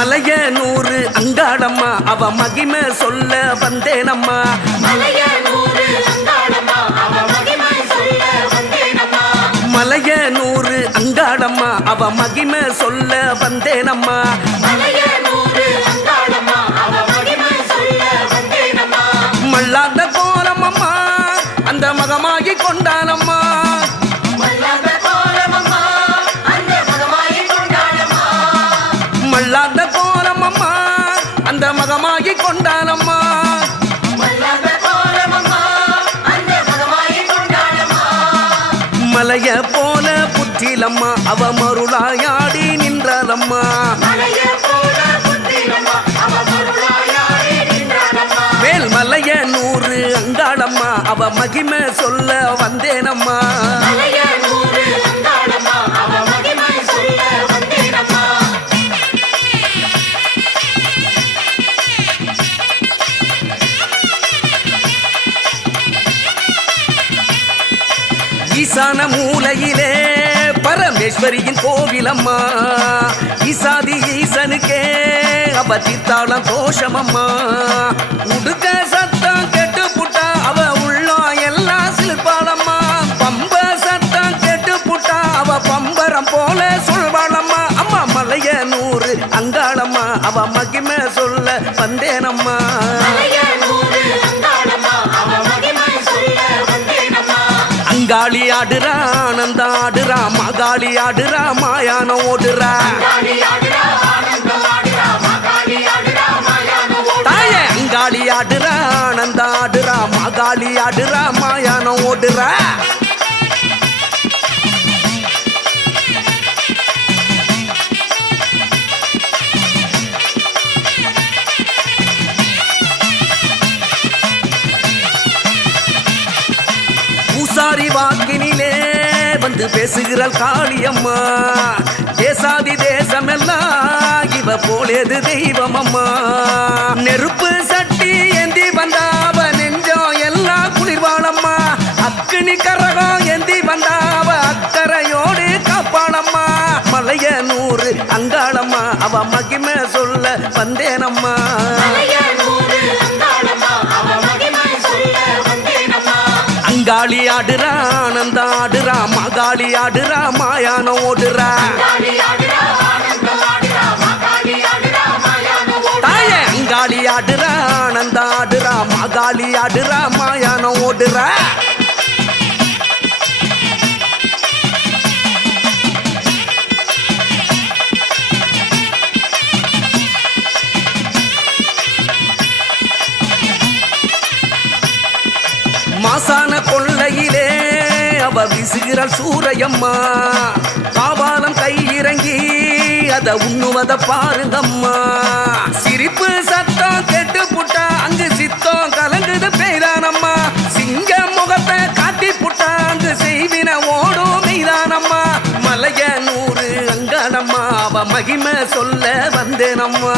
மலைய நூறு அங்காளம்மா அவ மகிமை சொல்ல வந்தேனம்மா. மலைய நூறு அங்காளம்மா அவ மகிமை சொல்ல வந்தேனம்மா. மலைய நூறு அங்காளம்மா அவ மகிமை மலைய போல புற்றிலம்மா அவ மருளாயாடி நின்றாலம்மா மலைய போல புத்திரம்மா அவ மருளாயாடி நின்றாடம்மா மேல் மலைய நூறு அங்காளம்மா அவ மகிமை சொல்ல வந்தேனம்மா. ஈசான மூலையிலே பரமேஸ்வரியின் கோவிலம்மா. ஈசாதி ஈசனுக்கே அவ தீர்த்தாளம் தோஷமம்மா. உடுக்க சத்தம் கெட்டு புட்டா அவ உள்ளம் எல்லாம் சிலிர்ப்பாளம்மா பம்ப சத்தம் கெட்டு புட்டா அவ பம்பரம் போல சொல்வாளம்மா. அம்மா மலைய நூறு அங்காளம்மா அவ மகிமை சொல்ல வந்தேனம்மா. அங்காளி ஆடுறா ஆனந்த ஆடுறா மகாளி ஆடுறா மாயானம் ஓடுறா. தாய அங்காளி ஆடுறா ஆனந்த ஆடுறா மகாளி ஆடுறா மாயானம் ஓடுறா. பூசாரி வாக்கினிலே வந்து பேசுகிறாள் காளியம்மா. தேசாதி தேசமெல்லாம் இவ போலேது தெய்வம் அம்மா நெருப்பு சட்டி ஏந்தி வந்தாவ நெஞ்சம் எல்லாம் குளிர்வாளம்மா. அக்கினி கரகம் ஏந்தி வந்தாவ அக்கறையோடு காப்பாளம்மா. மலைய நூறு அங்காளம்மா அவ மகிமை சொல்ல வந்தேனம்மா. அங்காளி ஆடுறா ஆனந்த ஆடுறா மகாளி ஆடுறா மாயானம் ஓடுறா. காளி ஆடுறா தாய அங்காளி ஆடுறா ஆனந்த ஆடுறா மகாளி ஆடுறா மாயானம் ஓடுறா. அவ வீசுகிறாள் சூரையம்மா. காவாலம் கை இறங்கி அத உண்ணுவத பாருங்கம்மா. சிரிப்பு சத்தம் கெட்டு புட்டா அங்கு சித்தம் கலங்குது பெய்தானம்மா சிங்க முகத்தை காட்டி புட்டா அங்கு செய்வின ஓடும் மெய்தானம்மா. மலைய நூறு அங்கானம்மா அவ மகிமை சொல்ல வந்தேனம்மா.